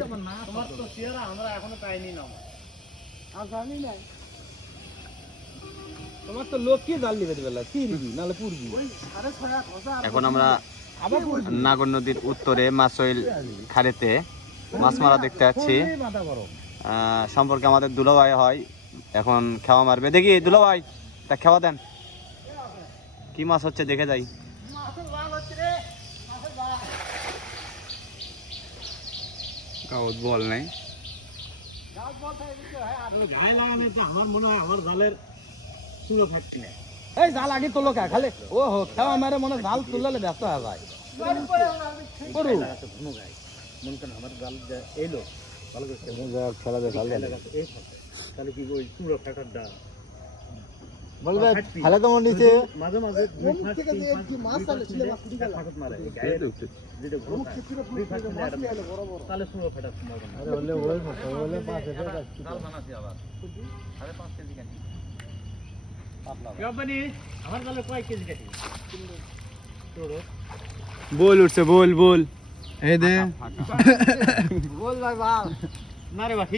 তোমার তো চেহারা আমরা এখনো পাইনি না আর জানি না তোমার তো লোক কি জাল নিবে বেলা তিরবি নালে পুরবি এখন আমরা নাগর নদীর উত্তরে মাছইল খাড়েতে মাছ মারা দেখতে যাচ্ছি। সম্পর্কে আমাদের দুলাভাই হয়, এখন খাওয়া মারবে। দেখি দুলাভাই তা খাওয়া দেন, কি মাছ হচ্ছে দেখে যাই। কাউত বল নাই, আমার মনে হয় আমার জালের চুলো ফাটছে না। এই জাল আগে তোলো কা খালে ও হো খাওয়া মারে মনে জাল তুললে ব্যস্ত হয়ে যায় করু মন কেন আমার জাল এলো ভালো করে খেলা দে জাল তাহলে কি ওই চুলো ফাটারটা বলবে খালে তো মন নিচে মাঝে মাঝে দুই ফাট তিন ফাট মাছ চালে ছিল ফাটত মারে গায়ে যেটা ঘুম দুই ফাট বড় বড় তাহলে চুলো ফাটার সম্ভাবনা। আরে বলে ওই বলে পাশে জাল বানাছি আবার আরে 5 কেজি কাটি কোম্পানি আমার জালে কয় কেজি কাটি বল উঠছে, বল বল এই দে বল ভাই বাল না রে ভাই